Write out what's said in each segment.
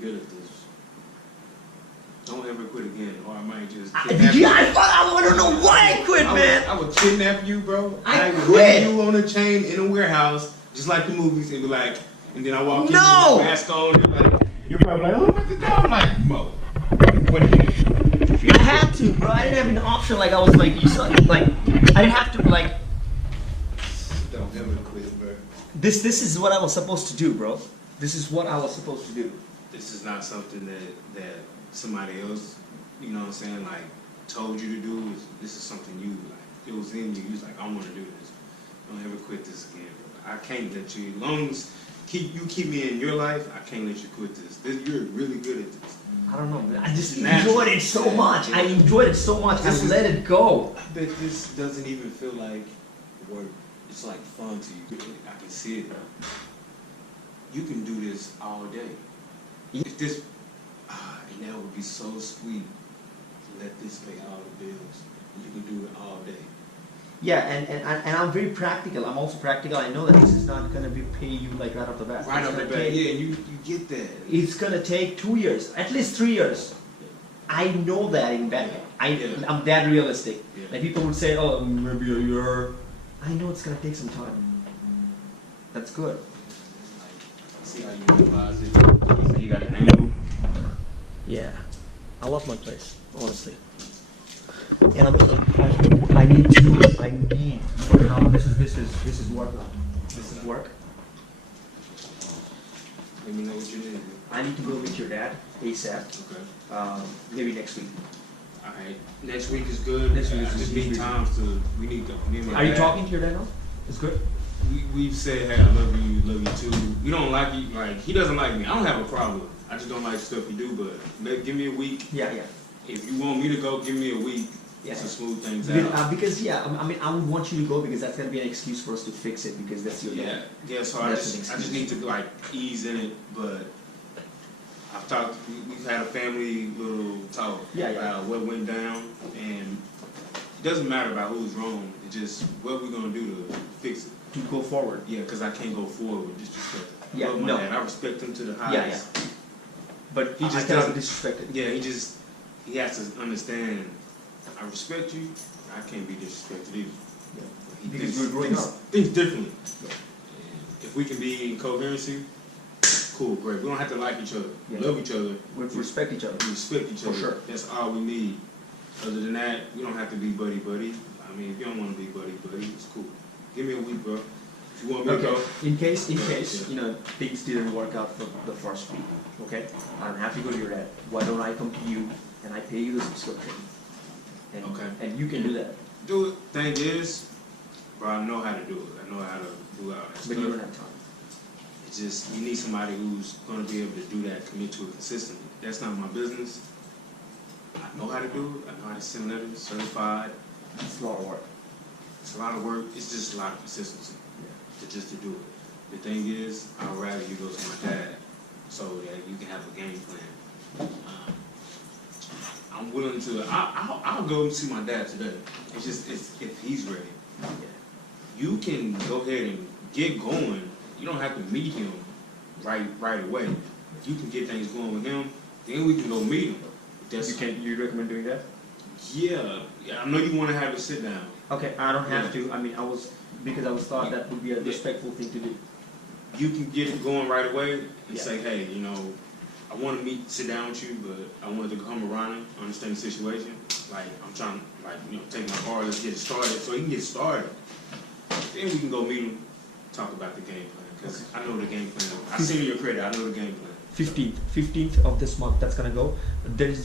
good at this. Don't ever quit again, or I might just I don't know why I quit, man. I would kidnap you, bro. I would quit. hang you on a chain in a warehouse, just like the movies, and be like, and then I walk in with No. a mask on, and like, you're probably like, oh, what the hell? I'm like, Mo, what did you do? I had to, bro. I didn't have an option. Like I was like, you saw, like I didn't have to, like. Don't ever quit, bro. This is what I was supposed to do, bro. This is what I was supposed to do. This is not something that somebody else, you know what I'm saying, like, told you to do. This is something you, like, it was in you. You was like, I want to do this. Don't ever quit this again, bro. I can't let you, as long as you keep me in your life, I can't let you quit this. You're really good at this. I don't know, man. I just enjoyed it so much. Yeah. I enjoyed it so much. I let it go. I bet this doesn't even feel like work. It's like fun to you. I can see it. You can do this all day. If this, and that would be so sweet to let this pay all the bills. You can do it all day. Yeah, and I'm very practical. I'm also practical. I know that this is not gonna be pay you like right off the bat. Right off the bat, yeah, you get that. It's gonna take 2 years, at least 3 years. I know that in bed. I'm that realistic. Yeah. Like people would say, oh, maybe a year. I know it's gonna take some time. That's good. See how you realize it. So you got an angle. Yeah, I love my place, honestly. And I need. Now this is work now. This is work. Let me know what you need. I need to go meet your dad ASAP. Okay. Maybe next week. All right. Next week is good. Next week is just good. need times to. We need to. Me and my Are you dad. talking to your dad now? It's good. We've said, hey, I love you too. We don't like you. Like he doesn't like me. I don't have a problem. I just don't like stuff you do. But give me a week. Yeah. If you want me to go, give me a week. Yeah. To smooth things out. Because I mean I would want you to go because that's gonna be an excuse for us to fix it because that's your dad. Yeah. So I just need to like ease in it, but I've talked. We've had a family little talk about what went down, and it doesn't matter about who's wrong. It's just what we're gonna do to fix it. To go forward. Yeah, because I can't go forward with disrespect. Yeah, I love my no. dad. I respect him to the highest. Yeah. But he just cannot doesn't disrespect it. Yeah, he has to understand. I respect you. I can't be disrespected either. Yeah. He Because we're growing up. Thinks differently. Yeah. And if we can be in coherency, cool, great. We don't have to like each other. Yeah. We love each other. We respect each other. We respect each other. For sure. That's all we need. Other than that, we don't have to be buddy-buddy. I mean, if you don't want to be buddy-buddy, it's cool. Give me a week, bro. If you want me to go. In case, you know, things didn't work out for the first week, okay? I'm happy to go to your dad. Why don't I come to you and I pay you the subscription? And, and you can do that. Do it. Thing is, bro, I know how to do it. I know how to do all that stuff. But you don't have time. It's just, you need somebody who's going to be able to do that, commit to it consistently. That's not my business. I know how to do it. I know how to send letters, certified. It's a lot of work. It's a lot of work. It's just a lot of consistency to do it. The thing is, I'd rather you go to my dad so that you can have a game plan. I'm willing to. I'll go and see my dad today. It's just if he's ready. You can go ahead and get going. You don't have to meet him right away. If you can get things going with him, then we can go meet him. You recommend doing that? Yeah. I know you want to have a sit down. Okay, I don't have to. I mean, I thought that would be a respectful thing to do. You can get it going right away and say, hey, you know, I want to sit down with you, but I wanted to come around and understand the situation. Like, I'm trying to, take my car, let's get it started. So he can get started. Then we can go meet him, talk about the game plan. Because I know the game plan. I see your credit, I know the game plan. 15th of this month, that's gonna go. Let me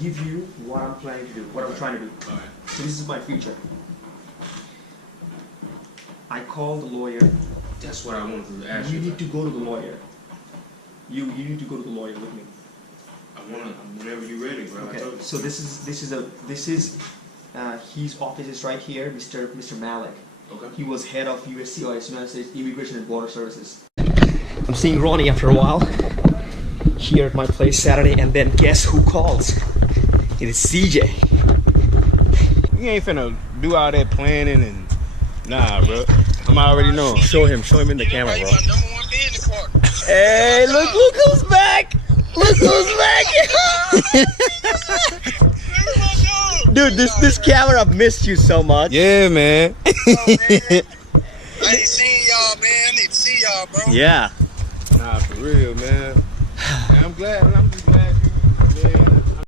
give you what I'm planning to do, what I'm trying to do. All right. So this is my future. I called the lawyer. That's what I wanted to ask you. You need to go to the lawyer. You need to go to the lawyer with me. Whenever you're ready, bro. Okay. So this is his office is right here, Mr. Malik. Okay. He was head of USCIS, United States Immigration and Border Services. I'm seeing Ronnie after a while here at my place Saturday, and then guess who calls? It is CJ. You ain't finna do all that planning and nah, bro. I'm already knowing. Show him in the camera, bro. Hey, look who's back! Look who's back! Dude, this camera missed you so much. Yeah, man. Oh, man. I ain't seen y'all, man. I need to see y'all, bro. Yeah. Nah, for real, man. I'm glad. I'm just